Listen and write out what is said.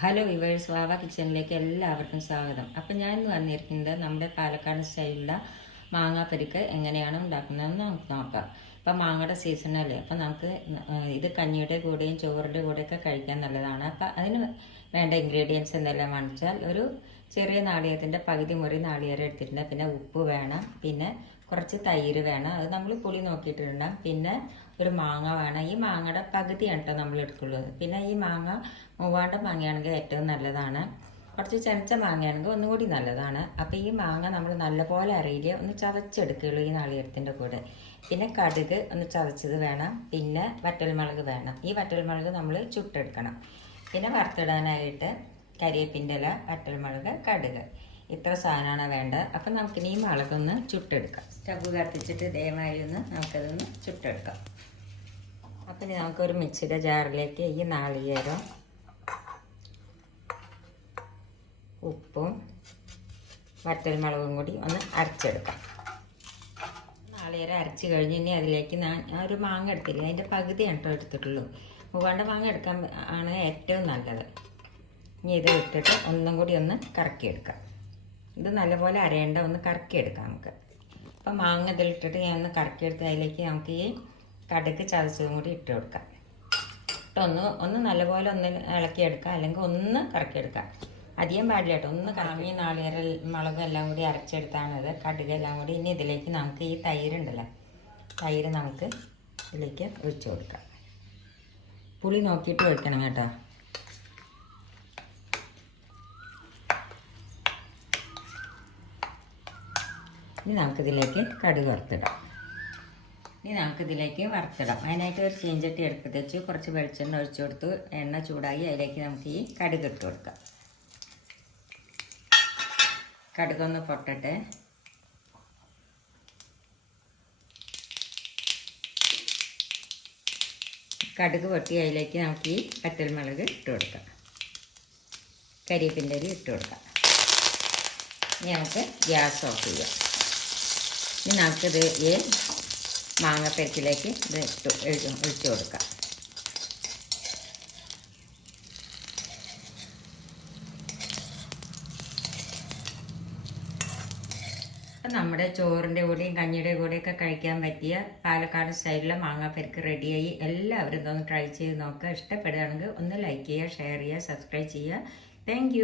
Hello viewers, വാവ കിച്ചണിലേക്ക് എല്ലാവർക്കും സ്വാഗതം. അപ്പം ഞാൻ ഇന്ന് വന്നിരിക്കുന്നത് നമ്മുടെ പാലക്കാട് സ്റ്റൈലിലുള്ള മാങ്ങാപ്പരിക്ക് എങ്ങനെയാണ് ഉണ്ടാക്കുന്നതെന്ന് നമുക്ക് നോക്കാം. ഇപ്പം മാങ്ങയുടെ സീസണല്ലേ, അപ്പം നമുക്ക് ഇത് കഞ്ഞിയുടെ കൂടെയും ചോറിൻ്റെ കൂടെയൊക്കെ കഴിക്കാൻ നല്ലതാണ്. അപ്പം അതിന് വേണ്ട ഇൻഗ്രീഡിയൻസ് എന്തെല്ലാം കാണിച്ചാൽ, ഒരു ചെറിയ നാളികേരത്തിൻ്റെ പകുതി മുറി നാളികേരം എടുത്തിട്ടുണ്ട്. പിന്നെ ഉപ്പ് വേണം, പിന്നെ കുറച്ച് തൈര് വേണം, അത് നമ്മൾ പുളി നോക്കിയിട്ടുണ്ടാകും. പിന്നെ ഒരു മാങ്ങ വേണം. ഈ മാങ്ങയുടെ പകുതിയാണ് കേട്ടോ നമ്മൾ എടുക്കുള്ളത്. പിന്നെ ഈ മാങ്ങ മൂവാണ്ട മാങ്ങയാണെങ്കിൽ ഏറ്റവും നല്ലതാണ്. കുറച്ച് ചെനച്ച മാങ്ങയാണെങ്കിൽ ഒന്നും കൂടി നല്ലതാണ്. അപ്പോൾ ഈ മാങ്ങ നമ്മൾ നല്ലപോലെ അരയില് ഒന്ന് ചതച്ചെടുക്കുകയുള്ളൂ ഈ നാളികേരത്തിൻ്റെ കൂടെ. പിന്നെ കടുക് ഒന്ന് ചതച്ചത് വേണം. പിന്നെ വറ്റൽമുളക് വേണം. ഈ വറ്റൽമുളക് നമ്മൾ ചുട്ടെടുക്കണം. പിന്നെ വറുത്തിടാനായിട്ട് കരിവേപ്പിൻ്റെ ഇല, വറ്റൽമുളക്, കടുക്, ഇത്ര സാധനമാണ് വേണ്ടത്. അപ്പം നമുക്കിനി ഈ മുളകൊന്ന് ചുട്ടെടുക്കാം. സ്റ്റവ് കത്തിച്ചിട്ട് ഇതേമാതിരി ഒന്ന് നമുക്കതൊന്ന് ചുട്ടെടുക്കാം. അപ്പം ഇനി നമുക്കൊരു മിക്സിയുടെ ജാറിലേക്ക് ഈ നാളികേരം, ഉപ്പും വറ്റൽമുളകും കൂടി ഒന്ന് അരച്ചെടുക്കാം. നാളികേരം അരച്ച് കഴിഞ്ഞ് ഇനി അതിലേക്ക് ഞാൻ ഒരു മാങ്ങ എടുത്തില്ല, അതിൻ്റെ പകുതിയാണ് കേട്ടോ എടുത്തിട്ടുള്ളൂ. മൂവാണ്ട മാങ്ങ എടുക്കാൻ ആണ് ഏറ്റവും നല്ലത്. ഇനി ഇത് ഇട്ടിട്ട് ഒന്നും കൂടി ഒന്ന് കറക്കിയെടുക്കാം. ഇത് നല്ലപോലെ അരയേണ്ട, ഒന്ന് കറക്കിയെടുക്കാം നമുക്ക്. അപ്പം മാങ്ങ ഇതിലിട്ടിട്ട് ഞാൻ ഒന്ന് കറക്കിയെടുത്ത് അതിലേക്ക് നമുക്ക് ഈ കടുക് ചതച്ചതും കൂടി ഇട്ട് കൊടുക്കാം. ഒന്ന് നല്ലപോലെ ഒന്ന് ഇളക്കിയെടുക്കാം, അല്ലെങ്കിൽ ഒന്ന് കറക്കിയെടുക്കാം. അധികം പാടില്ല കേട്ടോ. ഒന്ന് കറങ്ങി നാളികേര മുളകും എല്ലാം കൂടി അരച്ചെടുത്താണത്, കടുക് എല്ലാം കൂടി. ഇനി ഇതിലേക്ക് നമുക്ക് ഈ തൈരുണ്ടല്ലോ, തൈര് നമുക്ക് ഇതിലേക്ക് ഒഴിച്ചു കൊടുക്കാം. പുളി നോക്കിയിട്ട് ഒഴിക്കണം കേട്ടോ. ഇനി നമുക്കിതിലേക്ക് കടുക് വറുത്തിടാം. അതിനായിട്ട് ഒരു ചീഞ്ചട്ടി എടുത്ത് വെച്ച് കുറച്ച് വെളിച്ചെണ്ണ ഒഴിച്ചു കൊടുത്ത് എണ്ണ ചൂടായി അതിലേക്ക് നമുക്ക് ഈ കടുക് ഇട്ട് കൊടുക്കാം. കടുകൊന്ന് പൊട്ടട്ടെ. കടുക് പൊട്ടി അതിലേക്ക് നമുക്ക് ഈ വറ്റൽമുളക് ഇട്ട് കൊടുക്കാം, കരിവേപ്പിൻ്റെ ഇല ഇട്ട് കൊടുക്കാം. ഇനി നമുക്ക് ഗ്യാസ് ഓഫ് ചെയ്യാം. ഇനി നമുക്കിത് ഈ മാങ്ങപ്പരിക്കിലേക്ക് ഇത് ഒഴിച്ചു കൊടുക്കാം. അപ്പം നമ്മുടെ ചോറിൻ്റെ കൂടെയും കഞ്ഞിയുടെ കൂടെയൊക്കെ കഴിക്കാൻ പറ്റിയ പാലക്കാട് സ്റ്റൈലിലെ മാങ്ങാപ്പരിക്ക് റെഡിയായി. എല്ലാവരും ഇതൊന്ന് ട്രൈ ചെയ്ത് നോക്കുക. ഇഷ്ടപ്പെടുകയാണെങ്കിൽ ഒന്ന് ലൈക്ക് ചെയ്യുക, ഷെയർ ചെയ്യുക, സബ്സ്ക്രൈബ് ചെയ്യുക. താങ്ക്